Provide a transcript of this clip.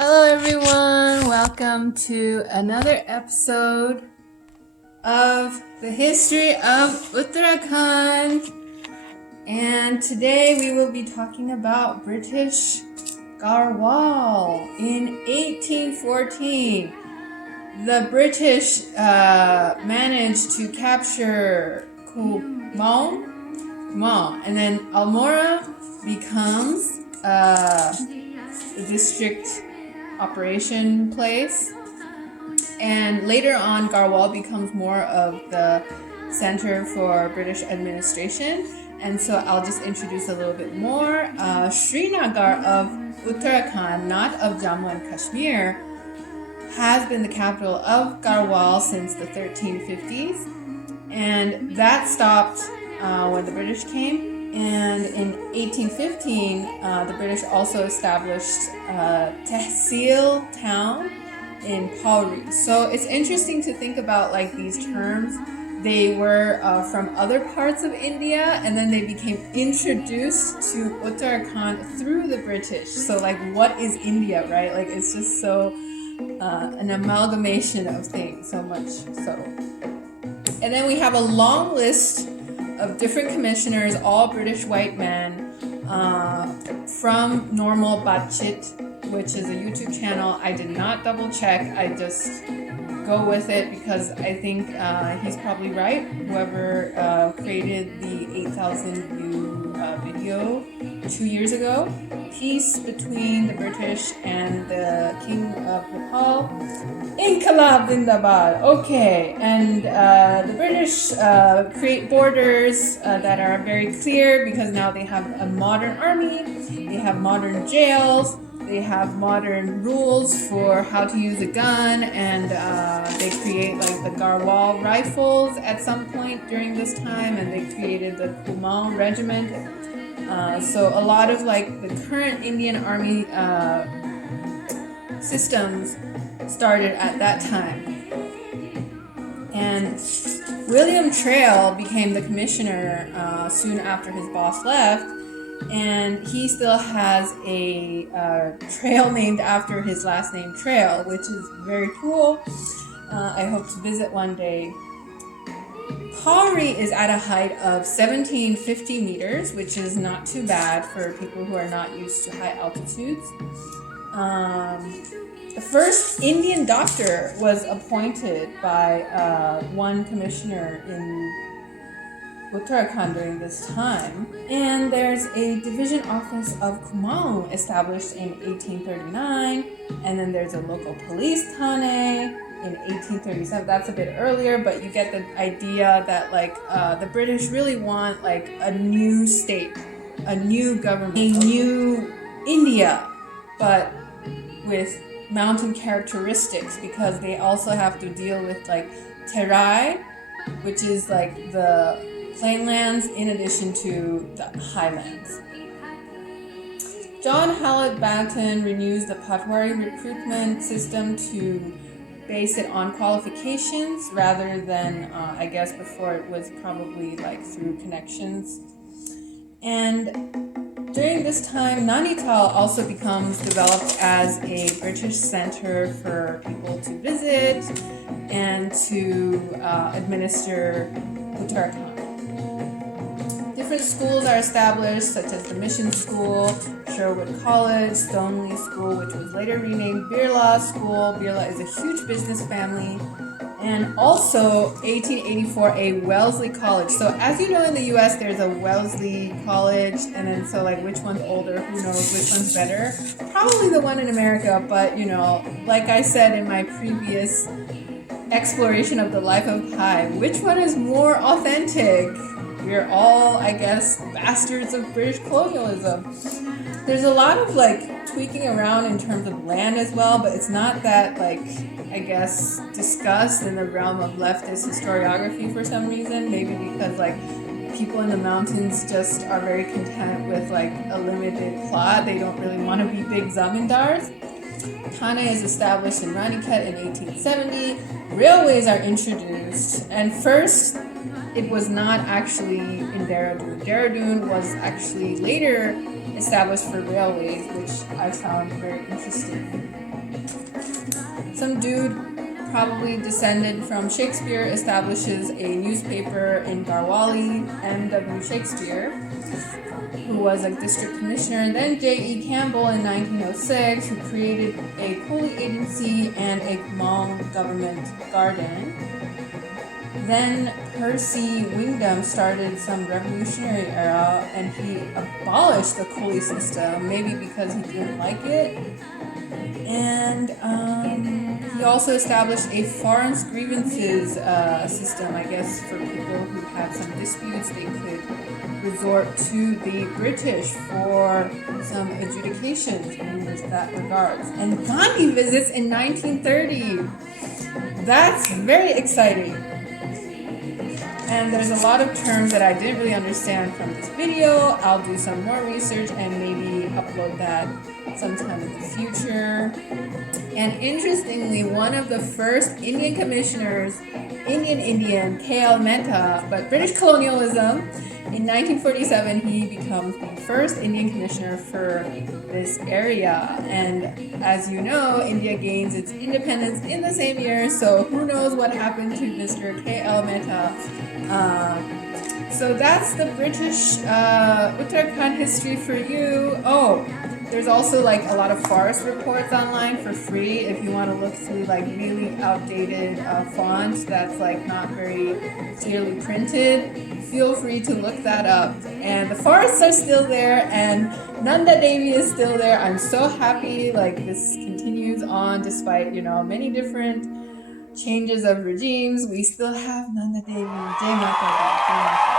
Hello, everyone. Welcome to another episode of the history of Uttarakhand. And today we will be talking about British Garhwal. In 1814, the British managed to capture Kumaon, and then Almora becomes the district operation place, and later on Garhwal becomes more of the center for British administration. And so I'll just introduce a little bit more. Srinagar of Uttarakhand, not of Jammu and Kashmir, has been the capital of Garhwal since the 1350s, and that stopped when the British came. And in 1815, the British also established Tehsil town in Pauri. So it's interesting to think about like these terms. They were from other parts of India, and then they became introduced to Uttarakhand through the British. So like, what is India, right? Like, it's just so an amalgamation of things, so much so. And then we have a long list of different commissioners, all British white men, from Normal Batchit, which is a YouTube channel. I did not double check, I just go with it because I think he's probably right. Whoever created the 8,000 view video 2 years ago, peace between the British and the King of Nepal. Inqilab Zindabad. Okay, and the British create borders that are very clear because now they have a modern army, they have modern jails, they have modern rules for how to use a gun, and they create like the Garhwal rifles at some point during this time, and they created the Kumaon regiment. So a lot of like the current Indian army systems started at that time. And William Trail became the commissioner soon after his boss left, and he still has a trail named after his last name, Trail, which is very cool. I hope to visit one day. Pauri is at a height of 1750 meters, which is not too bad for people who are not used to high altitudes. The first Indian doctor was appointed by one commissioner in Uttarakhand during this time. And there's a division office of Kumaon established in 1839. And then there's a local police thane in 1837. That's a bit earlier, but you get the idea that like the British really want like a new state, a new government, a new India, but with mountain characteristics, because they also have to deal with like Terai, which is like the plainlands in addition to the highlands. John Hallett Banton renews the Patwari recruitment system to base it on qualifications rather than, I guess before it was probably like through connections. And during this time, Nainital also becomes developed as a British center for people to visit and to administer Uttarakhand. Different schools are established, such as the Mission School, Sherwood College, Stoneleigh School, which was later renamed Birla School. Birla is a huge business family. And also, 1884, a Wellesley College. So as you know, in the US, there's a Wellesley College, and then so like which one's older, who knows which one's better? Probably the one in America, but you know, like I said in my previous exploration of the life of Pi, which one is more authentic? We're all, I guess, bastards of British colonialism. There's a lot of like tweaking around in terms of land as well, but it's not that like, I guess, discussed in the realm of leftist historiography for some reason. Maybe because like people in the mountains just are very content with like a limited plot. They don't really want to be big zamindars. Thane is established in Raniket in 1870. Railways are introduced, and first it was not actually in Dehradun. Dehradun was actually later established for railways, which I found very interesting. some dude, probably descended from Shakespeare, establishes a newspaper in Garhwali, M.W. Shakespeare, who was a district commissioner. Then J.E. Campbell in 1906, who created a coolie agency and a Khmer government garden. Then Percy Wingdam started some revolutionary era, and he abolished the coolie system, maybe because he didn't like it. And he also established a foreign grievances system, I guess, for people who had some disputes. They could resort to the British for some adjudications in that regards. And Gandhi visits in 1930. That's very exciting. And there's a lot of terms that I didn't really understand from this video. I'll do some more research and maybe upload that sometime in the future. And interestingly, one of the first Indian commissioners, Indian, K.L. Mehta, but British colonialism, in 1947 he becomes the first Indian commissioner for this area. And as you know, India gains its independence in the same year, so who knows what happened to Mr. K.L. Mehta. So that's the British Uttarakhand history for you. Oh, there's also like a lot of forest reports online for free if you want to look through like really outdated fonts that's like not very clearly printed. Feel free to look that up. And the forests are still there, and Nanda Devi is still there. I'm so happy like this continues on despite, you know, many different changes of regimes. We still have Nanda Devi. Jai Mata Di.